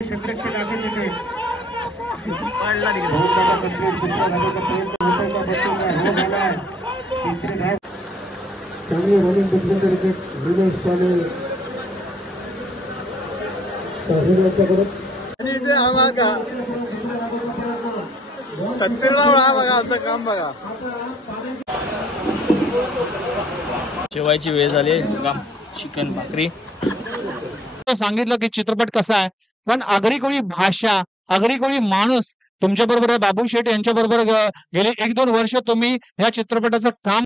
क्षेत्रक्षे लागेल तिथे पडला तिकडे चांगली रनिंग घेतली तर दिनेश पाने यांच्याकडे बघा आमचं काम बघा. जेवायची वेळ झाली. चिकन भाकरी. सांगितलं की चित्रपट कसा आहे, पण आगरी कोळी भाषा, आगरी कोळी माणूस तुमच्या बरोबर आहे. बाबू शेठ यांच्या बरोबर गेले 1-2 वर्ष तुम्ही ह्या चित्रपटाचं काम.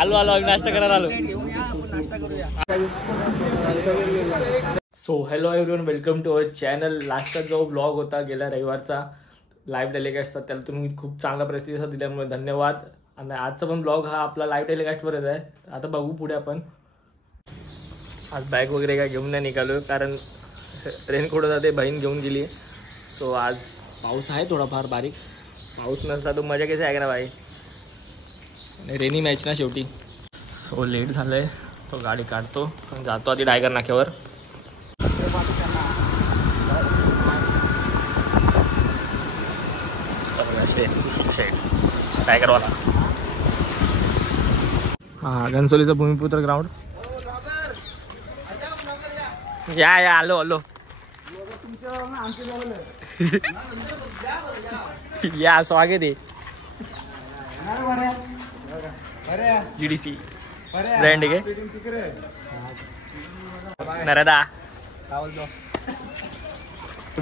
आलो नाश्ता करायला आलो. So hello everyone, welcome to our channel. लास्टचा जो ब्लॉग होता गेल्या रविवारचा लाईव्ह टेलिकास्टचा, त्याला तुम्ही खूप चांगला प्रतिसाद दिल्यामुळे धन्यवाद. आणि आजचा पण ब्लॉग हा आपला लाईव्ह टेलिकास्टवरच आहे. आता बघू पुढे आपण. आज बॅग वगैरे काय घेऊन नाही निघालो, कारण रेनकोट होता ते बहीण घेऊन गेली. सो आज पाऊस आहे थोडाफार बारीक. पाऊस नसला तर मजा कशी आहे ना भाई. आणि रेनी मॅच ना शेवटी. सो लेट झालं आहे, तो गाडी काढतो आणि जातो आधी टायगर नाक्यावर. टायगरवाला. हां, घनसोलीचं भूमिपुत्र ग्राउंड. या आलो या स्वागत आहे. GDC ब्रँड आहे नरदा.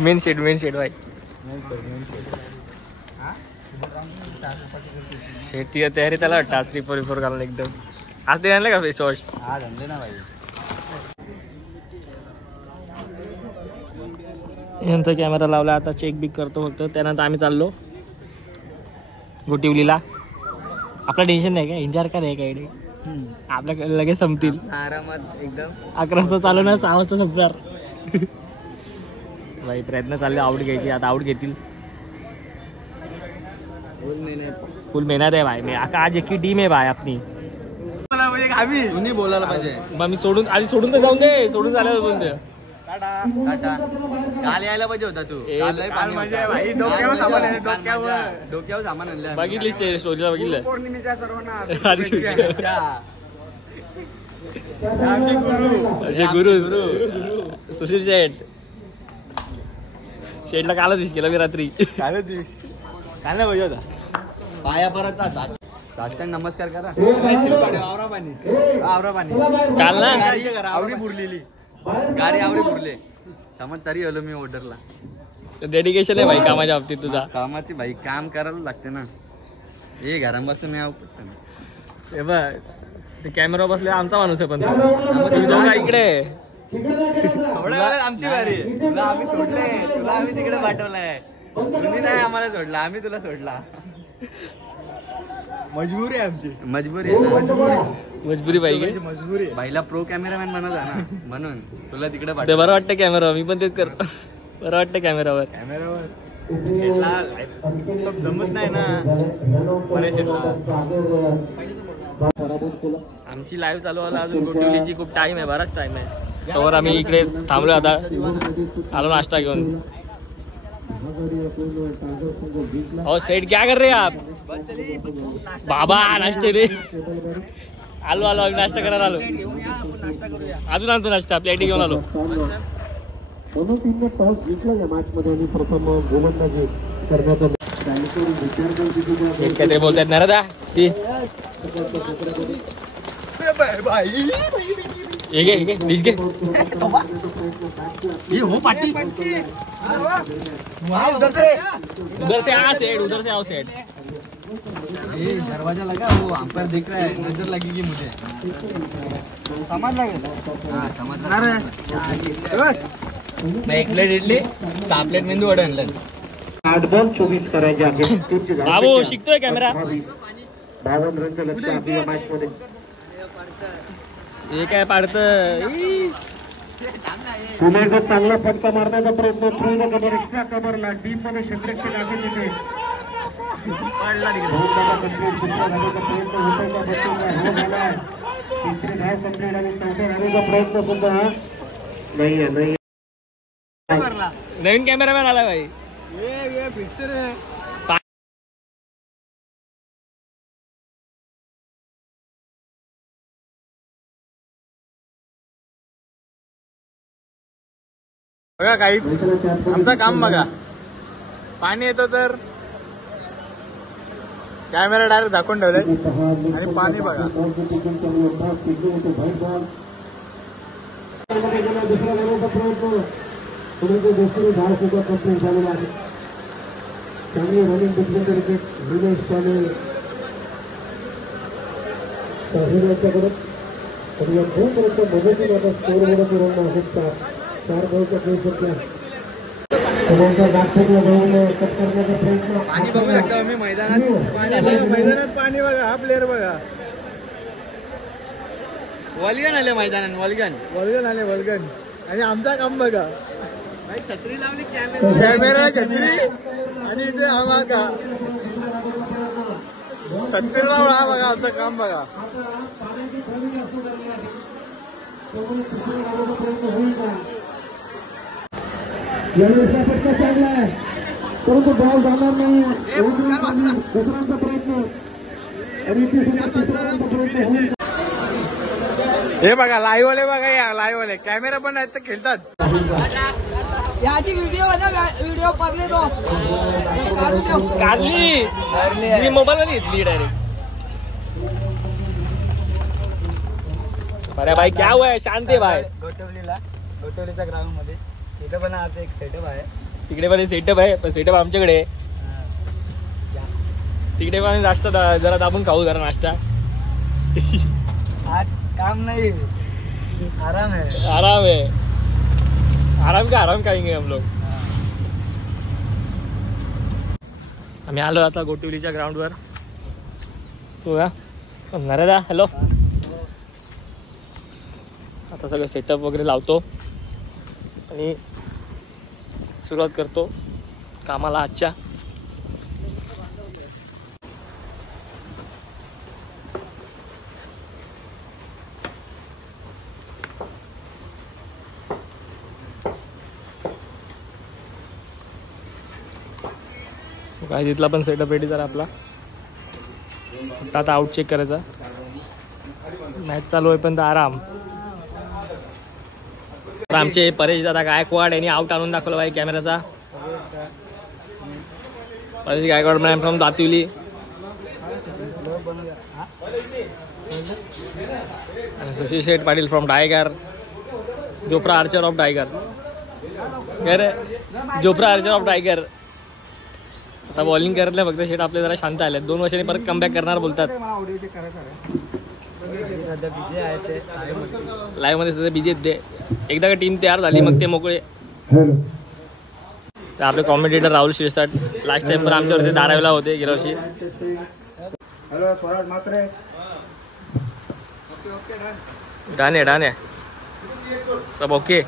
मेन शेड भाई. शेड ती तयारी त्याला वाटतं आज 3-4 घालून एकदम. आज ते आणलं का फेस वॉश? आज आणले ना भाई. यांचा कॅमेरा लावला, आता चेक बिक करतो फक्त. त्यानंतर आम्ही चाललो गोटिवलीला. आपला टेन्शन नाही का, इंतजार का नाही काय आपल्या लगेच संपतील आरामात एकदम. 11 वाजता चालू ना, 6 वाजता संपणार. भाई प्रयत्न चालले आउट घ्यायची. आता आउट घेतील. फुल मेहनत आहे भाई. आज एक टीम आहे भाई आपली. आम्ही बोलायला पाहिजे. मग मी सोडून तर जाऊन दे. सोडून झाल्यावर बोलून दे. काल यायला पाहिजे होता तू. डोक्यावर सामान आणलं. बघितलीस ते स्टोरीला बघितलं. गुरु सुशील शेठला कालच विश केला मी रात्री. काल नाही पाहिजे होता. पाया परत साष्टांग नमस्कार करा. आवरा पाणी काल ना आवडी बुरलेली गाडी. आवडी बुरले समज तरी आलो मी ऑर्डरला. डेडिकेशन आहे भाई कामाच्या बाबतीत तुझा. कामाची भाई काम करायला लागते ना. हे घरात बसून यावं पडतं ना. हे बघ ते कॅमेरा बसले आमचा माणूस आहे, पण दोघा इकडे. आमची बारी. तुला आम्ही सोडले, तुला आम्ही तिकडे पाठवलाय. तुम्ही नाही आम्हाला सोडला, आम्ही तुला सोडला. मजबुरी आहे आमची. मजबुरी बाई मजबुरी. भाईला प्रो कॅमेरामॅन म्हणत आहे ना, म्हणून तुला तिकडे ते बरं वाटतं कॅमेरा. मी पण तेच करतो. बरं वाटतं कॅमेरावर. जमत नाही ना. आमची लाईव्ह चालू आला अजून गोटिवलीची खूप टाइम आहे, बराच टाइम आहे. त्यावर आम्ही इकडे थांबलो. आता आलो नाश्ता घेऊन. और सेठ क्या कर रहे आप? बाबा नाश्ते रे. आलो नाश्ता करायला आलो. अजून आणतो नाश्ता. प्लेट घेऊन आलो. टॉस जिंकला या मॅच मध्ये आणि प्रथम गोलंदाजी करण्याचा काहीतरी बोलतात ना दादा. ती हो पाटी. उधर से आओ सेठ. दरवाजा लगा, वो अंपायर देख रहा है. नजर लगेगी मुझे. समझ लगे. हाँ समझ. मैं 1 प्लेट इडली, 6 प्लेट मेंदू वडा आणलं. 8 बॉल 24 करायचे. बाबू शिकतोय कॅमेरा. 52 रनचं लक्ष आपल्या मॅच मध्ये. हे काय पाडतं. पुन्हा एकदा चांगला फटका मारण्याचा प्रयत्न. थ्रू द कव्हर, एक्स्ट्रा कव्हरला डीप मध्ये क्षेत्रक्षे लागेल तिथे पडला तिकडे. तिसरी धाव कंप्लीट आणि चौथ्या धावेचा प्रयत्न सुद्धा नाही. नवीन कॅमेरामॅन आला भाई. बघा काहीच आमचं काम बघा. पाणी येतं तर कॅमेरा डायरेक्ट दाखवून ठेवलाय आणि पाणी बघा. चांगली रनिंग डिक्लेअर क्रिकेट विनेश पाने यांच्याकडे आणि या दोन पर्यंत मदतीने आता स्कोरमध्ये रन आहेत 4 बॉलच्या प्रेशरच्या नागपूरला जाऊन कट करण्याचा प्रयत्न. पाणी बघू शकता तुम्ही मैदानात. मैदानात पाणी बघा. हा प्लेअर बघा. वल्गन आले मैदानात. वल्गन आले. आणि आमचा काम बघा. छत्री लावली कॅमेरा छत्री आणि इथे हा बघा छत्री लावला. हा बघा आमचं काम बघा. फटका चांगला आहे परंतु बॉल जाणार नाही. दुसऱ्यांचा प्रयत्न हे बघा लाईव्ह वाले बघा. या लाईव्ह वाले कॅमेरा पण आहेत तर खेळतात. याची व्हिडिओ पडले तो काढली मी मोबाईल मध्ये घेतली डायरेक्ट. अरे भाई क्या हुआ है? शांत आहे भाई. गोटवलीच्या ग्राउंड मध्ये तिथे पण आता एक सेटअप आहे. तिकडे पण सेटअप आहे पण सेटअप आमच्याकडे. तिकडे पण नाश्ता जरा दाबून खाऊ जरा नाश्ता. आज काम नाही आराम है. आराम खाएंगे हम लोग. आम्ही आलो आता गोटिवलीच्या ग्राउंडवर. तू का नरेदा हॅलो. आता सगळं सेटअप वगैरे लावतो आणि सुरुवात करतो कामाला आजच्या. काय तिथला पण सेटअप रेडी झाला आपला. आता आउट चेक करायचा. मॅच चालू आहे पण आराम. आमचे परेश दादा गायकवाड यांनी आउट आणून दाखवला भाई कॅमेराचा. Paresh Gaikwad ma'am from Dativali. Sushil Sheth Patil from Daigar. Jofra Archer of Daigar. Jofra Archer of Daigar. आता बॉलिंग करतले फक्त शेट आपले जरा शांत आले. 2 वर्षांनी परत कमबॅक करणार बोलतात. लाईव्ह मध्ये सध्या बिझी आहेत ते. एकदा का टीम तयार झाली मग ते मोकळे. आपले commentator Rahul Shirsat last time पण आमच्यावरती धारावीला होते गेल्या वर्षी. डाने सब ओके.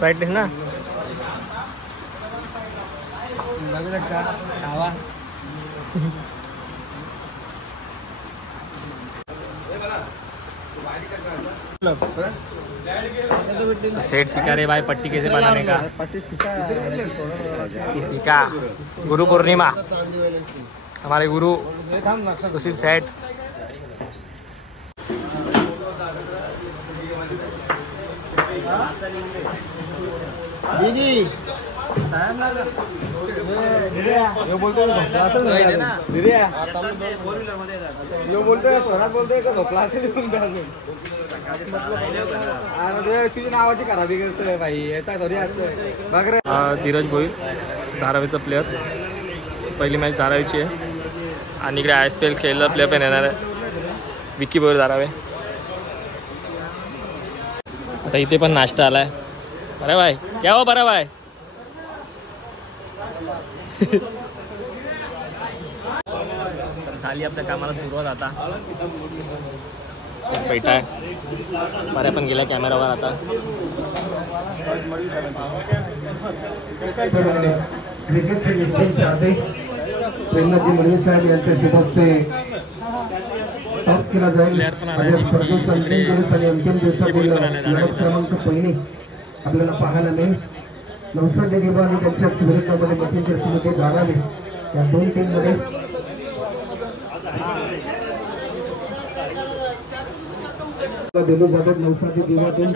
प्रॅक्टिस ना बघू शकता. छावा सेट सिखा रहे भाई पट्टी कैसे बनाने का. पट्टी सीखा. गुरु पूर्णिमा हमारे गुरु सुशील सेठ. दीदी बोलतोय स्वरात बोलतोय का झोपला असेल. तुझी नावाची खराबी करतोय भाई. याचा घरी असतोय बघ रे. धीरज भोईर धारावीचा प्लेअर. पहिली मॅच धारावीची आहे आणि इकडे ISPL खेळलेला प्लेअर पण येणार आहे. विकी भोईर धारावे. आता इथे पण नाश्ता आलाय. अरे भाई क्या हो बरा भाई. झाली आपल्या कामाला सुरुवात. आता बैठा आहे. बऱ्या पण गेल्या कॅमेरावर. आता क्रिकेट से निश्चित प्रेमनाथजी मडवी साहेब यांच्या शुभहस्ते टॉस केला जाईल. माझ्या स्पर्धेचा अंतिम दिवस आणि अंतिम दिवसातील लढत क्रमांक पहिली आपल्याला पाहायला मिळेल. नवसाद देवीबा आणि त्यांच्या विरुद्धामध्ये मच्छिंद्र श्रीमती धारावे या दोन टीममध्ये दिलू जाधव नवसाद देवातून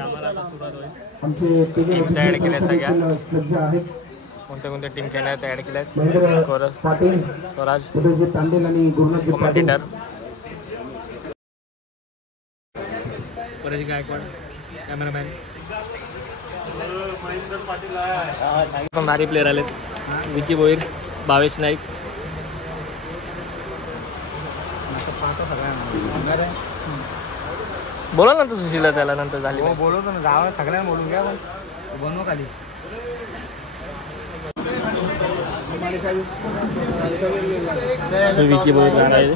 आमचे तयार केल्या सगळ्या सज्ज आहेत. कोणत्या टीम खेळणार तयार केल्यात. महेंद्र स्कोरर्स पाटील, स्वराज, उदयजी तांडेल आणि गुरुनाथजी पाटील. कॉमेंटेटर परेश गायकवाड, कॅमेरामॅन पण भारी प्लेअर आलेत. विकी भोईर, भावेश नाईक. बोला नंतर सुशीला त्याला नंतर झाली बोलवतो ना गावात सगळ्यांना बोलून घ्या बनव खाली. विकी भोईर आहे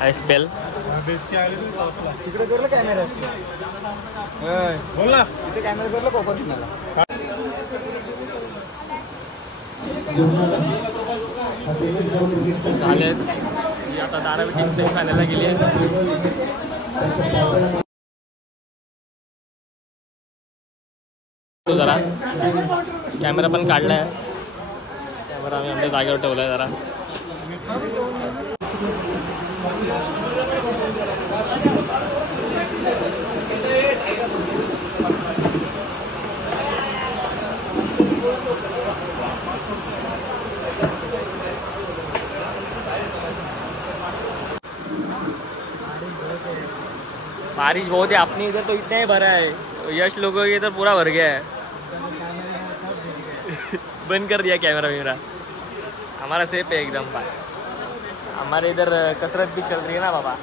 आय स्पेल. तिकडे करलं कॅमेरा बोल ना तिथे कॅमेरा करलं कोकण तुम्हाला झाले. आता धारावी टीम सेमीफायनलला गेली आहे. जरा कॅमेरा पण काढलाय. कॅमेरा आम्ही आमच्या जागेवर ठेवलाय जरा. बारिश बहुत है अपनी इधर तो इतना ही भरा है. यश लोगों के इधर पूरा भर गया है. बंद कर दिया कैमरा मेरा. हमारा सेफ है एकदम. हमारे इधर कसरत भी चल रही है ना बाबा.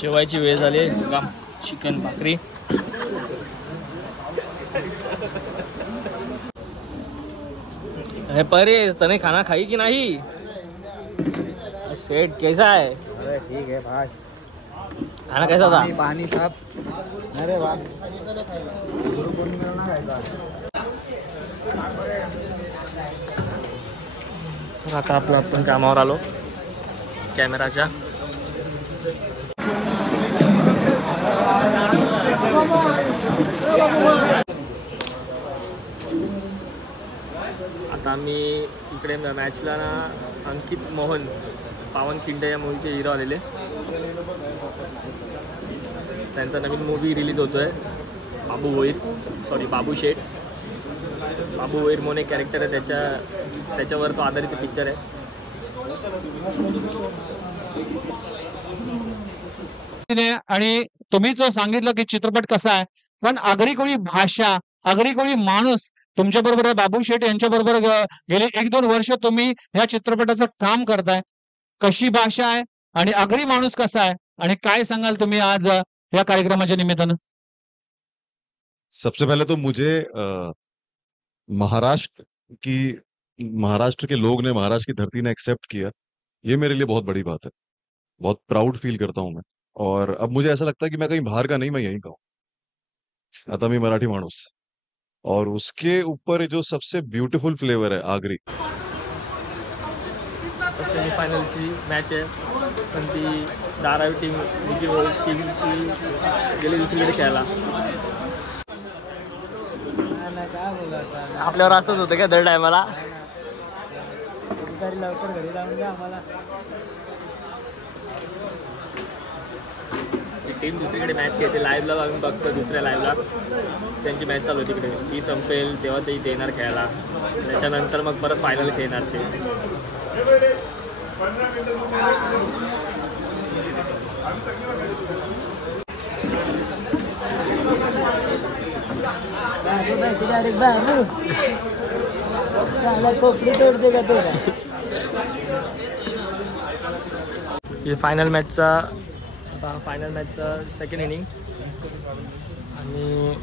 जेवायची वेळ झाली. चिकन भाकरी. परेश तने खाना खाई कि नहीं. सेठ कैसा है. अरे ठीक है भाई. खाना कैसा था. पाणी साहब. अरे वाह आता आपलं आपण कामावर आलो कॅमेराच्या. आता मी इकडे मॅचला ना अंकित मोहन पावनखिंड या मूवीचे हिरो आलेले. त्यांचा नवीन मूवी रिलीज होतोय. बाबू शेठ. बाबू वैर म्हणून एक कॅरेक्टर आहे त्याच्यावर तो आधारित पिक्चर आहे. आणि तुम्ही जो सांगितलं की चित्रपट कसा आहे पण आगरी कोळी भाषा आगरी कोळी माणूस तुमच्या बरोबर आहे. बाबू शेठ यांच्या बरोबर गेले 1-2 वर्ष तुम्ही ह्या चित्रपटाचं काम करताय. कशी भाषा आहे आणि आगरी माणूस कसा आहे आणि काय सांगाल तुम्ही आज या कार्यक्रमाच्या निमित्तानं. सबसे पहले तो मुझे महाराष्ट्र के लोग ने महाराष्ट्र की धरती ने एक्सेप्ट किया, ये मेरे लिए बहुत बड़ी बात है. बहुत प्राउड फील करता हूं मैं. और अब मुझे ऐसा लगता है कि मैं कहीं बाहर का नहीं, मैं यहीं का हूं. आता मी मराठी माणूस. और उसके ऊपर जो सबसे ब्यूटीफुल फ्लेवर है आगरी. सेमीफायनलची मॅच आहे पण ती धारावी टीम गेली दुसरीकडे खेळायला. आपल्यावर असंच होतं का दर टायमाला. लवकर घरी जाऊन द्या आम्हाला. टीम दुसरीकडे मॅच खेळते. लाईव्हला आम्ही बघतो. दुसऱ्या लाईव्हला त्यांची मॅच चालू होती तिकडे. ती संपेल तेव्हा ते येणार खेळायला. त्याच्यानंतर मग परत फायनल खेळणार ते. फायनल मॅचचा सेकंड इनिंग आणि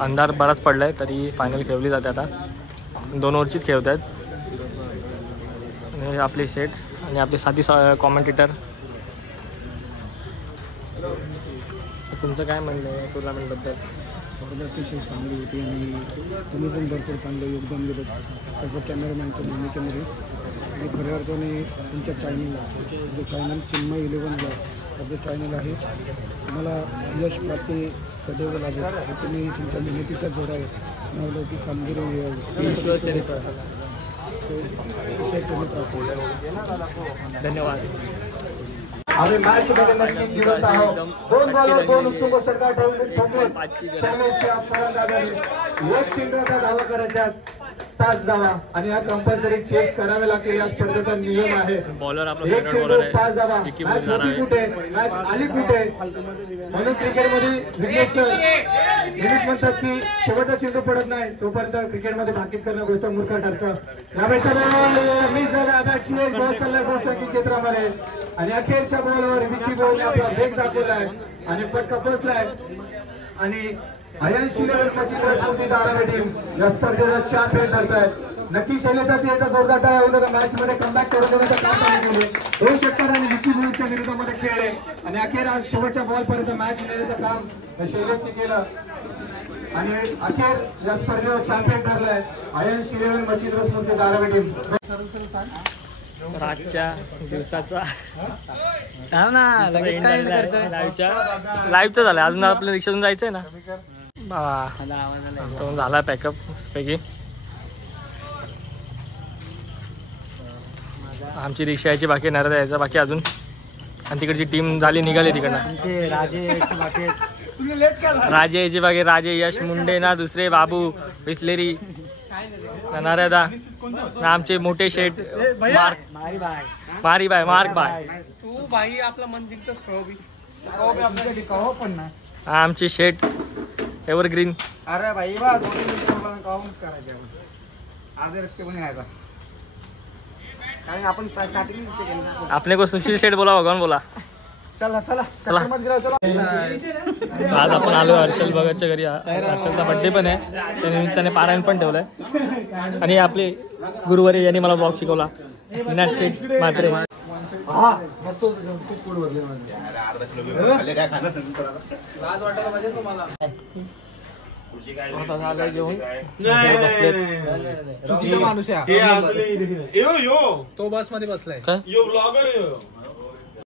अंधार बराच पडलाय तरी फायनल खेळली जाते. आता 2 ओव्हरचीच खेळत आहेत. आणि आपले सेट आणि आपले साथी कॉमेंटेटर तुमचं काय म्हणणं आहे टुर्नामेंटबद्दल? अतिशय चांगली होती आणि तुम्ही पण भरपूर चांगलं योगदान दिलं त्याचं कॅमेरामॅनच्या भूमिकेमध्ये. आणि खऱ्या अर्थाने तुमच्या चॅनलला जो चॅनल चिन्मय 11 आपलं चॅनल आहे, तुम्हाला यश प्राप्ती सदैव लागेल. तुम्ही तुमच्या मेहनतीचा जोरावर नवलौकिक कामगिरी धन्यवाद. आम्ही मॅच मध्ये नक्की जिवंत आहोत. 2 बॉलवर 2 उत्तुंग षटकार ठेवून एक चेंडूचा धावा करायच्या 5 धावा आणि हा कंपल्सरी चेक करावे लागते. या स्पर्धेचा नियम आहे. बॉलर आपला एक फेवरेट चेंडू बॉलर 5 धावा. आहे. मॅच होती कुठे, मॅच आली कुठे? म्हणून क्रिकेटमध्ये नेहमीच म्हणतात की शेवटचा चेंडू पडत नाही तोपर्यंत क्रिकेटमध्ये भाकीत करणं गोष्ट मूर्ख ठरतं. यावेळेचा बॉल मिस झाला. बॅटची एक बॉल चाललाय गोष्टी क्षेत्रामध्ये आणि अखेरच्या बॉलवर विकी बॉलने आपला वेग दाखवलाय आणि पटका पोचलाय. आणि अय्यांशी स्फूर्ती धारावी टीम या स्पर्धेला 4 फेल धरतायत. नक्की शैलेसाठी एकदा जोरदार टाळ्या होऊन मॅच मध्ये कमबॅक करून देण्याचं काम त्यांनी केले. 2 षटकार आणि विकी बॉलच्या विरोधामध्ये खेळले आणि अखेर आज शेवटच्या बॉल पर्यंत मॅच नेण्याचं काम शैलेशने केलं आणि अखेर या स्पर्धेवर 4 फेल ठरलाय. अय्यांशी 11 मच्छिंद्र स्फूर्ती धारावी टीम. आजच्या दिवसाचा लाईव्हचा झाला. अजून आपल्या रिक्षातून जायचंय ना तो झाला पॅकअप पैकी. आमची रिक्षा यायची बाकी, नरदा यायचा बाकी अजून, आणि तिकडची टीम झाली निघाली तिकडनं. राजे यायचे बाकी. राजे, यश मुंडे ना दुसरे, बाबू बिस्लेरी, नरदा ना आमचे मोठे शेठ मारी बाय मार्क बाय. तू भाई आपलं मन दिसतच पण ना आमची शेठ एव्हरग्रीन. अरे भाई बा 2-3 करायचे आज रस्ते पण यायचा कारण आपण स्टार्टिंग केलं. आपने को सुशील शेठ बोला भगवान बोला. चला चला चला. आज आपण आलो हर्षल भगतच्या घरी. हर्षलचा बड्डे पण आहे, त्या निमित्ताने पारायण पण ठेवलंय. आणि आपले गुरुवारी यांनी मला ब्लॉग शिकवला, विनायक शेठ म्हात्रे. आता झालंय जेवण, बसलेत. चुकीचा माणूस आहे तो बस मध्ये बसलाय. काय?